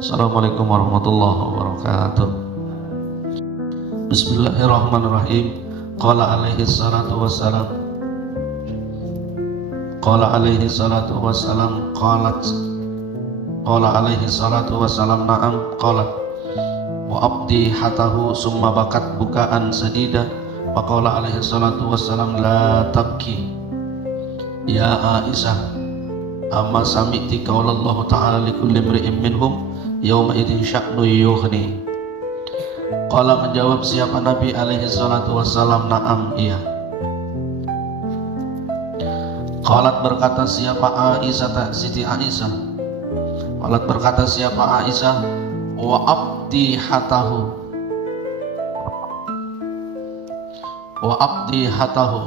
Assalamualaikum warahmatullahi wabarakatuh. Bismillahirrahmanirrahim. Qala alaihi salatu wassalam. Qala alaihi salatu wassalam qalat. Qala alaihi salatu wassalam na'am qalat. Wa abdi hatahu summa bakat bukaan sadida. Wa qala alaihi salatu wassalam la tabki ya Aisyah. Amma sami'ti qaulallahu ta'ala likulli imri'in minhum yawma idin sya'nu yughni. Qala menjawab siapa Nabi alaihi salatu wassalam, na'am, iya. Qalat berkata siapa Aisyah, Siti Aisyah. Qalat berkata siapa Aisyah, wa abdi hatahu. Wa abdi hatahu.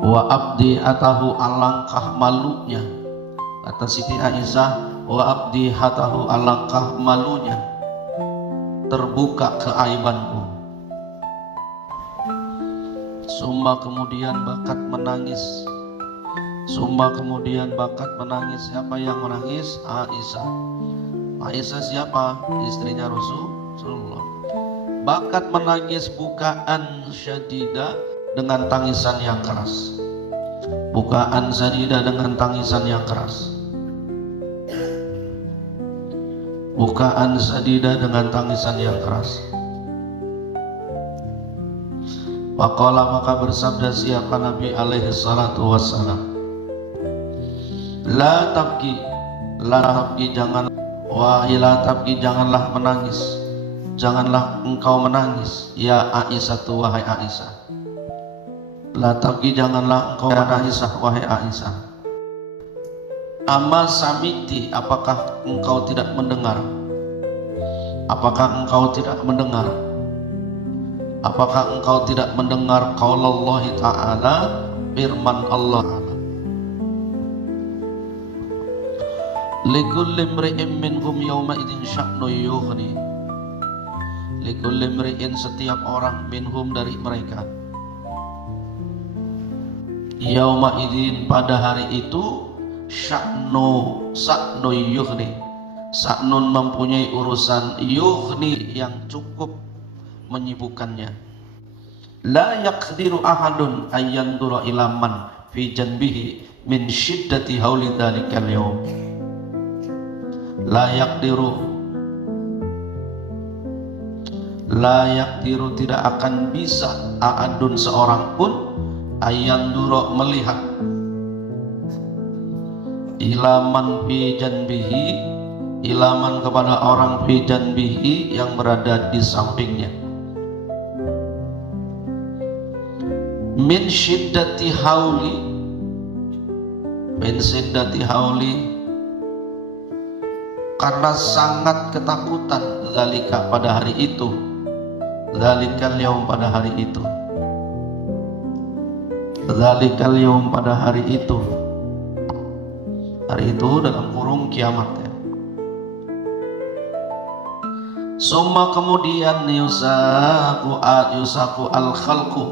Wa abdi hatahu, alangkah malunya. Kata Siti Aisyah, wa abdi hatahu, alangkah malunya, terbuka keaibanku. Summa kemudian bakat menangis. Summa kemudian bakat menangis. Siapa yang menangis? Aisyah. Aisyah siapa? Istrinya Rasulullah. Bakat menangis bukaan syadida, dengan tangisan yang keras. Bukaan syadida, dengan tangisan yang keras. Bukaan sadida, dengan tangisan yang keras. Faqala maka bersabda siapa Nabi alaihi salatu wassalam, la tabki, jangan, wahai la tabki, janganlah menangis, janganlah engkau menangis, ya Aisyah, wahai Aisyah. La tabki, janganlah engkau menangis, wahai Aisyah. Amma samiti, apakah engkau tidak mendengar? Apakah engkau tidak mendengar? Apakah engkau tidak mendengar qaulallahi ta'ala, firman Allah Ta'ala, likulli imri'in minhum yawma idin sya'nu yughni. Likulli imri'in, setiap orang, minhum, dari mereka, yawma idin, pada hari itu, sa'nu yughni. Sa'nun mempunyai urusan, yughni yang cukup menyibukkannya. La yaqdiru ahadun ayyandura ilaman fi janbihi min syiddati hauli dhalikal yawm. La yaqdiru, tidak akan bisa, ahadun, seorang pun, ayyandura, melihat, ilaman fi janbihi, ilaman kepada orang, fi janbihi, yang berada di sampingnya, min syiddati hauli, min syiddati hauli, karena sangat ketakutan, zalika, pada hari itu, zalikal yaum, pada hari itu, zalikal yaum, pada hari itu. Hari itu dalam kurung kiamat, ya. Summa kemudian yusaku al-khalqu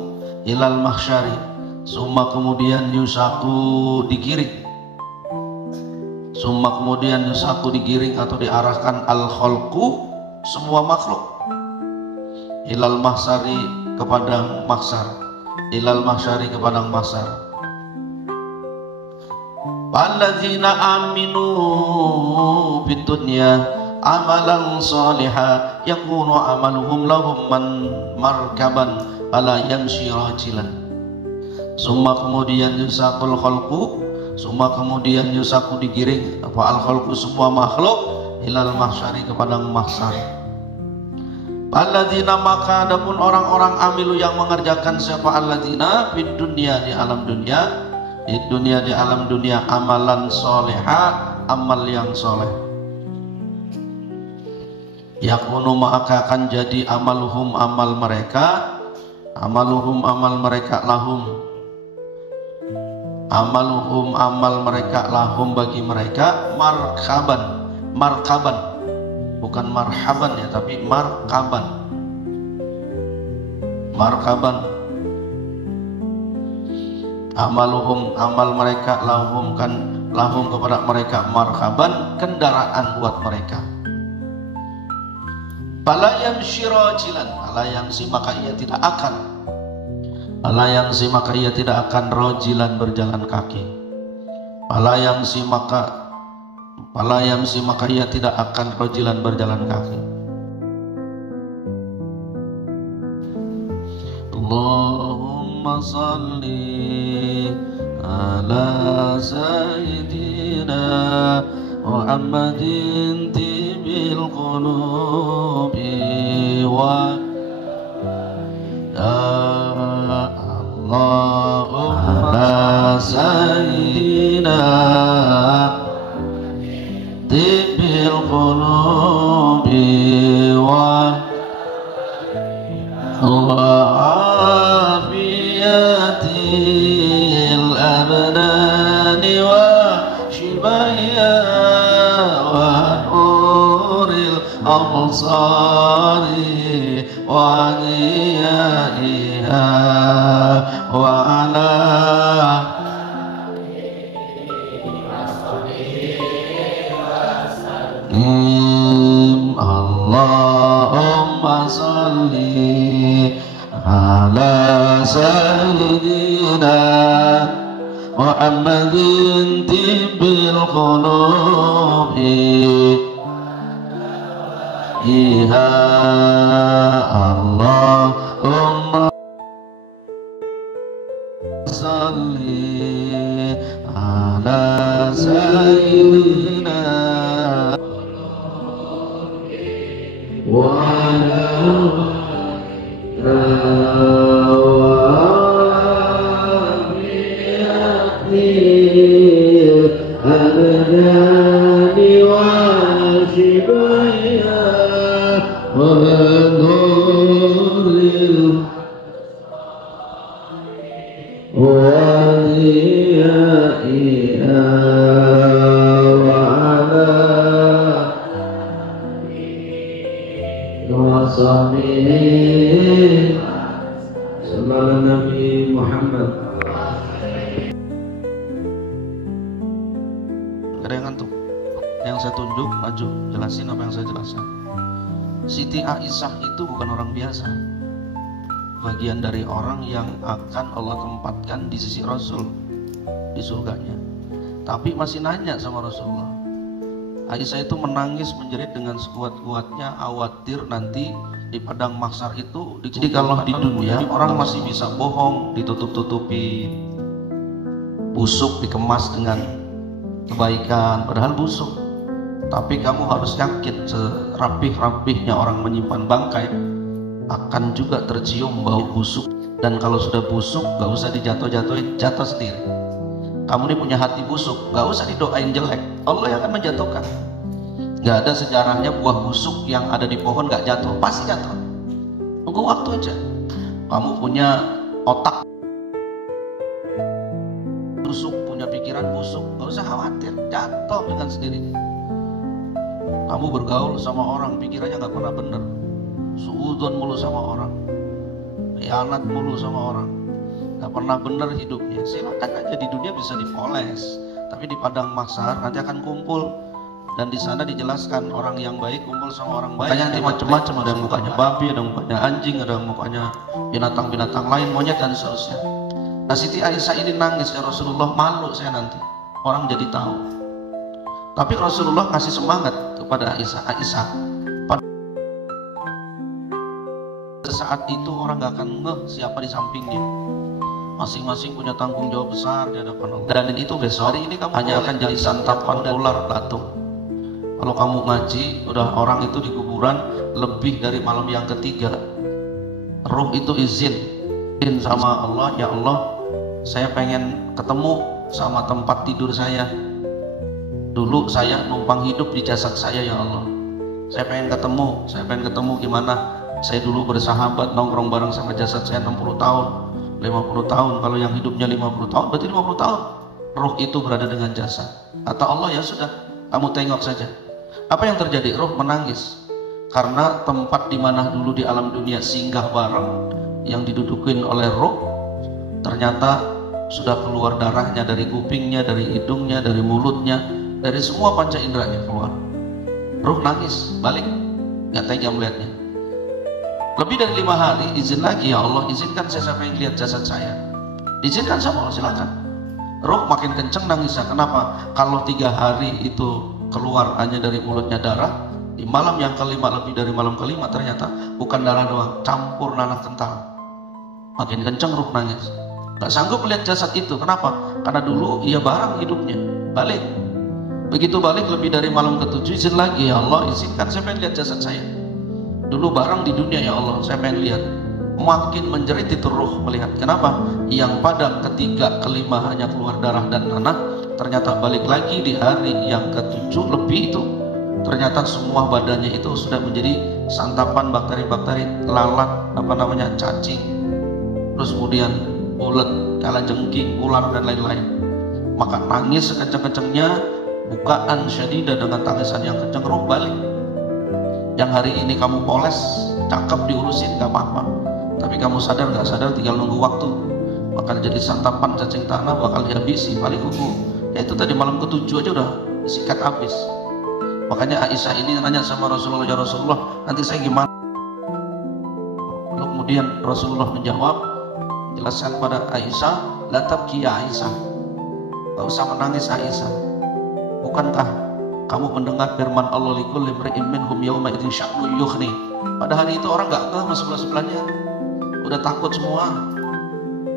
ilal mahsyari. Summa kemudian yusaku digiring. Summa kemudian yusaku digiring atau diarahkan al-khalqu, semua makhluk, ilal mahsyari, ke padang mahsyar. Ilal mahsyari, ke padang mahsyar. Alladzina aminu fid dunya amalan shaliha yakunu amaluhum lahum markaban ala yamshi rajilan. Summa kemudian yusakul khalqu, summa kemudian yusaku digiring apa al khalqu, semua makhluk, ilal mahsyari, ke padang mahsyar. Alladzina, maka adapun orang-orang amilu yang mengerjakan, siapa alladzina, fid dunya, di alam dunia, di dunia, di alam dunia, amalan soleha, amal yang soleh, yakunu, maka akan jadi, amaluhum, amal mereka, amaluhum, amal mereka, lahum, amaluhum, amal mereka, lahum, bagi mereka, markaban, markaban, bukan marhaban, ya, tapi markaban, markaban. Amaluhum, amal mereka, lahum, kan, lahum, kepada mereka, marhaban, kendaraan buat mereka. Fala yamshi rajilan, fala yamshi maka ia tidak akan, fala yamshi maka ia tidak akan rajilan berjalan kaki. Fala yamshi maka ia tidak akan rajilan berjalan kaki. Allahumma salli ala sayyidina Muhammadin tibil qulubi wa Allahumma sayyidina tibil qulubi wa afiyatil abdani wa shibaya wa nuril absari wa niyaiha wa ala Allahumma salli ala sayyidina Muhammadin tibbil qulubi iha Allahumma salli ala sayyidina wa ala Sallallahu Nabi Muhammad. Ada yang ngantuk? Yang saya tunjuk maju, jelasin apa yang saya jelaskan. Siti Aisyah itu bukan orang biasa, bagian dari orang yang akan Allah tempatkan di sisi Rasul di surganya. Tapi masih nanya sama Rasulullah. Aisyah itu menangis menjerit dengan sekuat-kuatnya, khawatir nanti di padang mahsyar itu. Jadi kalau di dunia orang masih bisa bohong, ditutup-tutupi, busuk dikemas dengan kebaikan, padahal busuk. Tapi kamu harus yakin, serapih-rapihnya orang menyimpan bangkai akan juga tercium bau busuk. Dan kalau sudah busuk, gak usah dijatuh-jatuhin, jatuh sendiri. Kamu ini punya hati busuk, gak usah didoain jelek, Allah yang akan menjatuhkan. Gak ada sejarahnya buah busuk yang ada di pohon gak jatuh, pasti jatuh. Tunggu waktu aja. Kamu punya otak busuk, punya pikiran busuk, gak usah khawatir, jatuh dengan sendirinya. Kamu bergaul sama orang, pikirannya gak pernah bener, suudzon mulu sama orang, khianat mulu sama orang, gak pernah bener hidupnya. Silakan aja, di dunia bisa dipoles, tapi di padang mahsyar nanti akan kumpul. Dan di sana dijelaskan orang yang baik kumpul sama orang baik. Makanya nanti macam-macam, ada yang mukanya babi, ada yang mukanya anjing, ada yang mukanya binatang-binatang lain, monyet dan seterusnya. Nah, Siti Aisyah ini nangis, ya Rasulullah, malu saya nanti orang jadi tahu. Tapi Rasulullah kasih semangat kepada Aisyah. Pada saat itu orang gak akan ngeh siapa di sampingnya. Masing-masing punya tanggung jawab besar di hadapan Allah. Dan itu besok hari ini kamu hanya akan jadi santapan ular batu. Kalau kamu ngaji, udah orang itu di kuburan lebih dari malam yang ketiga. Ruh itu izin sama Allah, ya Allah, saya pengen ketemu sama tempat tidur saya. Dulu saya numpang hidup di jasad saya, ya Allah. Saya pengen ketemu gimana saya dulu bersahabat, nongkrong bareng sama jasad saya 60 tahun, 50 tahun. Kalau yang hidupnya 50 tahun, berarti 50 tahun. Ruh itu berada dengan jasad. Kata Allah, ya sudah, kamu tengok saja. Apa yang terjadi? Ruh menangis karena tempat di mana dulu di alam dunia singgah bareng yang didudukin oleh ruh, ternyata sudah keluar darahnya dari kupingnya, dari hidungnya, dari mulutnya, dari semua panca inderanya keluar. Ruh nangis, balik, nggak tega melihatnya. Lebih dari 5 hari, izin lagi, ya Allah, izinkan saya sampai lihat jasad saya. Izinkan sama Allah, silakan. Ruh makin kenceng nangisnya. Kenapa? Kalau 3 hari itu keluar hanya dari mulutnya darah, di malam yang kelima, lebih dari malam kelima, ternyata bukan darah doang, campur nanah kental. Makin kenceng ruh nangis. Gak sanggup melihat jasad itu. Kenapa? Karena dulu ia barang hidupnya. Balik. Begitu balik lebih dari malam ke-7, izin lagi, ya Allah, izinkan saya pengen lihat jasad saya. Dulu barang di dunia, ya Allah, saya pengen lihat. Makin menjerit itu ruh melihat. Kenapa? Yang pada ketiga, kelima hanya keluar darah dan nanah, ternyata balik lagi di hari yang ke-7 lebih itu, ternyata semua badannya itu sudah menjadi santapan bakteri-bakteri, lalat, cacing, terus kemudian ulet, kalajengking, ular dan lain-lain. Maka nangis sekencang-kencangnya, bukaan syadidah dengan tangisan yang kencang, ruh balik. Yang hari ini kamu poles, cakep, diurusin, gak apa-apa, tapi kamu sadar gak sadar tinggal nunggu waktu, bakal jadi santapan cacing tanah, bakal dihabisi paling kuku. Ya itu tadi malam ke-7 aja udah disikat habis. Makanya Aisyah ini nanya sama Rasulullah, ya Rasulullah, nanti saya gimana? Lalu kemudian Rasulullah menjawab, jelaskan pada Aisyah, la tabki ya Aisyah, gak usah menangis Aisyah. Bukankah kamu mendengar firman Allah, likulli imri'in minhum yawma idzin sya'nu yughni. Pada hari itu orang gak ke sebelah-sebelahnya, udah takut semua,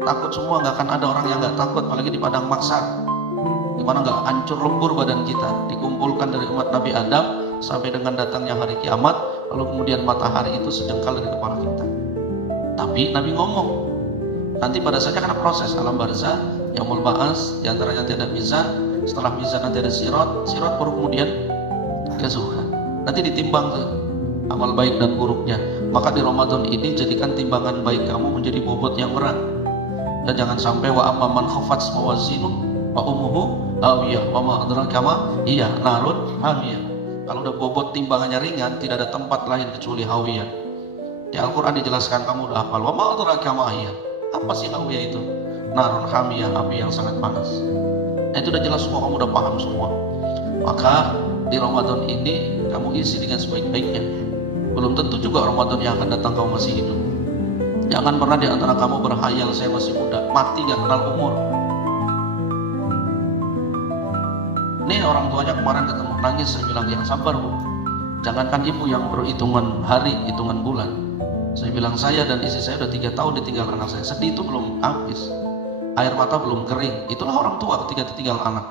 gak akan ada orang yang gak takut, apalagi di padang mahsyar, dimana gak hancur lebur badan kita, dikumpulkan dari umat Nabi Adam sampai dengan datangnya hari kiamat, lalu kemudian matahari itu sejengkal dari kepala kita. Tapi Nabi ngomong, nanti pada saatnya karena proses alam barzah, yaumul ba'ats, diantaranya nanti ada mizan, setelah mizan nanti ada sirat baru kemudian kezuhran. Nanti ditimbang tuh amal baik dan buruknya. Maka di Ramadan ini jadikan timbangan baik kamu menjadi bobot yang berat, dan jangan sampai wa amman khafat mawazinu wa ummuhu hawiyah wa ma adraka ma iya narun hamiyah. Kalau udah bobot timbangannya ringan, tidak ada tempat lain kecuali hawiyah. Di Al-Quran dijelaskan, kamu udah hafal wa ma adraka ma iya. Apa sih hawiyah itu? Narun hamiyah, api yang sangat panas. Nah, itu udah jelas semua, kamu udah paham semua. Maka di Ramadan ini kamu isi dengan sebaik-baiknya. Belum tentu juga Ramadan yang akan datang kamu masih hidup. Jangan pernah di antara kamu berhayal saya masih muda, mati gak kenal umur. Nih orang tuanya kemarin ketemu nangis, saya bilang yang sabar Bu. Jangankan ibu yang berhitungan hari, hitungan bulan. Saya bilang saya dan istri saya udah 3 tahun ditinggal anak saya. Sedih itu belum habis, air mata belum kering. Itulah orang tua ketika ditinggal anak.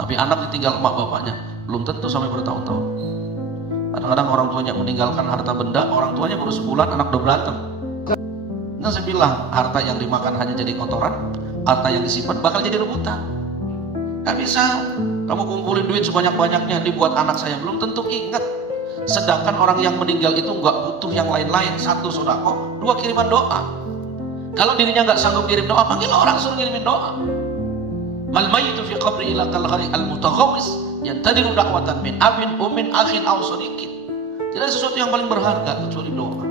Tapi anak ditinggal emak bapaknya belum tentu sampai bertahun-tahun. Kadang-kadang orang tuanya meninggalkan harta benda, orang tuanya baru sebulan anak udah berantem. Nah saya bilang, harta yang dimakan hanya jadi kotoran, harta yang disimpan bakal jadi rebutan. Gak bisa kamu kumpulin duit sebanyak-banyaknya dibuat anak saya, belum tentu ingat. Sedangkan orang yang meninggal itu nggak butuh yang lain-lain. 1 sodako, 2 kiriman doa. Kalau dirinya nggak sanggup kirim doa, panggil orang suruh ngirimin doa. Mal mayyitu fi qabri ila kal ghari al mutaghawis yantadiru da'watan min abin ummin akhin aw sadiqin. Tidak sesuatu yang paling berharga kecuali doa.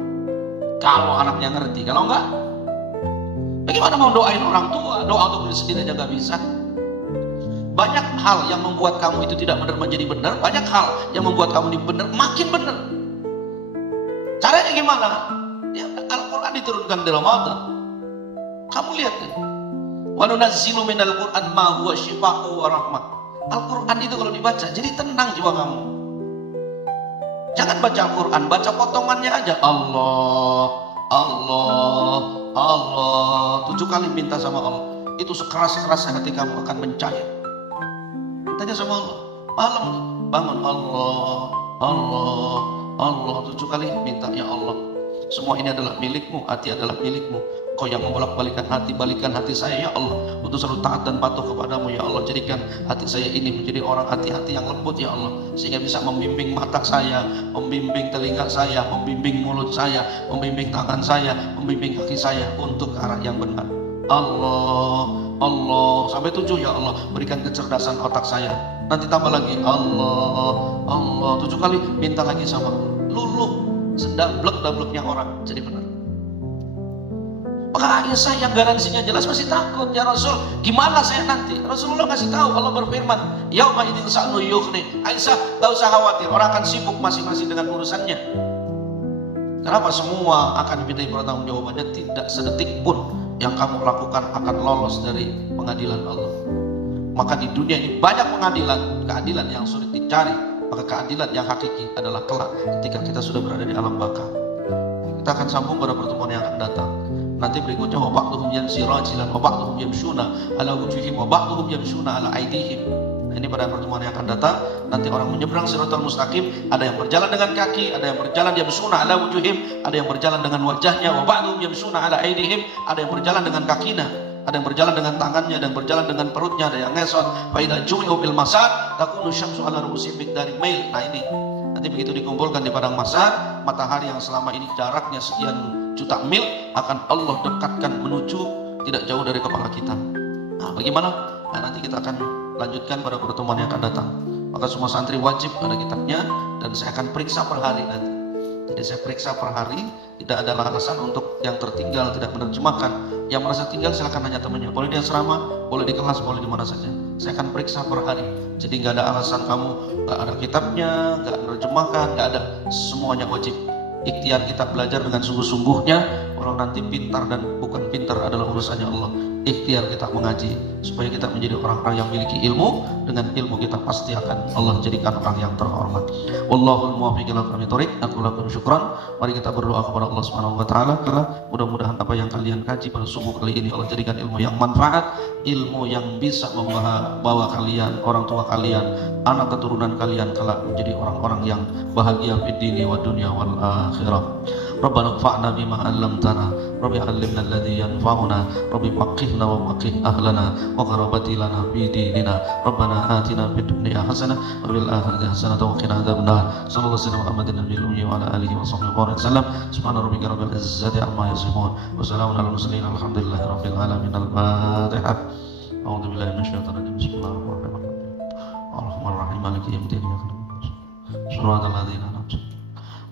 Kalau anaknya ngerti, kalau enggak, bagaimana mau doain orang tua? Doa untuk diri sendiri aja nggak bisa. Banyak hal yang membuat kamu itu tidak benar menjadi benar, banyak hal yang membuat kamu ini benar makin benar. Caranya gimana? Ya, Al-Quran diturunkan di Ramadan. Kamu lihat kan? Wa nunazzilu minal Qur'an ma huwa syifaa'u wa rahmah. Al-Quran itu kalau dibaca jadi tenang jiwa kamu. Jangan baca Al-Quran, baca potongannya aja. Allah, Allah, Allah. 7 kali minta sama Allah. Itu sekeras-kerasnya hati kamu akan mencair. Tanya sama Allah, malam bangun, Allah, Allah, Allah. 7 kali minta, ya Allah, semua ini adalah milikmu, hati adalah milikmu. Kau yang membolak-balikan hati, balikan hati saya ya Allah untuk selalu taat dan patuh kepadamu ya Allah. Jadikan hati saya ini menjadi orang hati-hati yang lembut ya Allah, sehingga bisa membimbing mata saya, membimbing telinga saya, membimbing mulut saya, membimbing tangan saya, membimbing kaki saya untuk ke arah yang benar. Allah, Allah, sampai 7 ya Allah, berikan kecerdasan otak saya. Nanti tambah lagi Allah, Allah, 7 kali minta lagi sama Allah. Luluh sedablek-dableknya orang jadi benar. Maka Aisyah yang garansinya jelas masih takut, ya Rasul, gimana saya nanti? Rasulullah kasih tahu, Allah berfirman, yauma idzin sya'nu yughni. Aisyah, gak usah khawatir, orang akan sibuk masing-masing dengan urusannya. Kenapa semua akan dimintai pertanggungjawabannya? Tidak sedetik pun yang kamu lakukan akan lolos dari pengadilan Allah. Maka di dunia ini banyak pengadilan, keadilan yang sulit dicari. Maka keadilan yang hakiki adalah kelak ketika kita sudah berada di alam baka. Kita akan sambung pada pertemuan yang akan datang. Nanti berikutnya wa ba'duhum yamshi rajilan wa ba'duhum yamshuna ala wujuhihim wa ba'duhum yamshuna ala aydihim. Ini pada pertemuan yang akan datang. Nanti orang menyeberang Shiratal Mustaqim, ada yang berjalan dengan kaki, ada yang berjalan yamshuna ala wujuhim, ada yang berjalan dengan wajahnya, wa ba'dhum yamshuna ala aydihim, ada yang berjalan dengan kakinya, ada yang berjalan dengan tangannya, ada yang berjalan dengan perutnya, ada yang ngesot. Fa idza jumi'u bil masar takunu syamsu ala ru'usihim miqdari mail. Nah ini nanti begitu dikumpulkan di padang mahsyar, matahari yang selama ini jaraknya sekian juta mil akan Allah dekatkan menuju tidak jauh dari kepala kita. Nah, bagaimana? Nah, nanti kita akan lanjutkan pada pertemuan yang akan datang. Maka semua santri wajib pada kitabnya, dan saya akan periksa per hari nanti. Jadi saya periksa per hari, tidak ada alasan untuk yang tertinggal tidak menerjemahkan. Yang merasa tinggal silakan tanya temannya. Boleh di asrama, boleh di kelas, boleh di mana saja. Saya akan periksa per hari. Jadi nggak ada alasan kamu nggak ada kitabnya, nggak menerjemahkan, nggak ada. Semuanya wajib. Ikhtiar kita belajar dengan sungguh-sungguhnya. Kalau nanti pintar dan bukan pintar adalah urusannya Allah. Ikhtiar kita mengaji supaya kita menjadi orang-orang yang memiliki ilmu. Dengan ilmu kita pasti akan Allah jadikan orang yang terhormat. Wallahul muwaffiq ila aqwamit thoriq. Aku lakukan syukran. Mari kita berdoa kepada Allah Subhanahu wa taala. Mudah-mudahan apa yang kalian kaji pada subuh kali ini Allah jadikan ilmu yang manfaat, ilmu yang bisa membawa kalian, orang tua kalian, anak keturunan kalian kelak menjadi orang-orang yang bahagia fid dini wa dunya wal akhirah. Rabbana anfa'na bima 'allamtana, Rabbi 'allimna alladhi yanfa'una, Rabbi faqihna wa faqih ahlana wa qarabati lana fi dinina. Rabbana atina fid dunya hasanah wa fil akhirati hasanah wa qina adzabannar. Sallallahu alaihi wasallam Muhammadin nabiyil ummi wa ala alihi wa sahbihi wa sallam. Subhana rabbika rabbil izzati amma yasifun wa salamun alal mursalin alhamdulillahi rabbil alamin. Al-Fatihah. A'udzu billahi minasyaitonir rajim. Bismillahirrahmanirrahim. Ar-Rahmanir-Rahim. Maliki yaumiddin. Shiratal ladzina an'amta 'alaihim.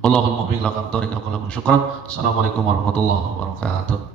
Wallahul muwaffiq ila aqwamit thoriq. Syukran. Assalamualaikum warahmatullahi wabarakatuh.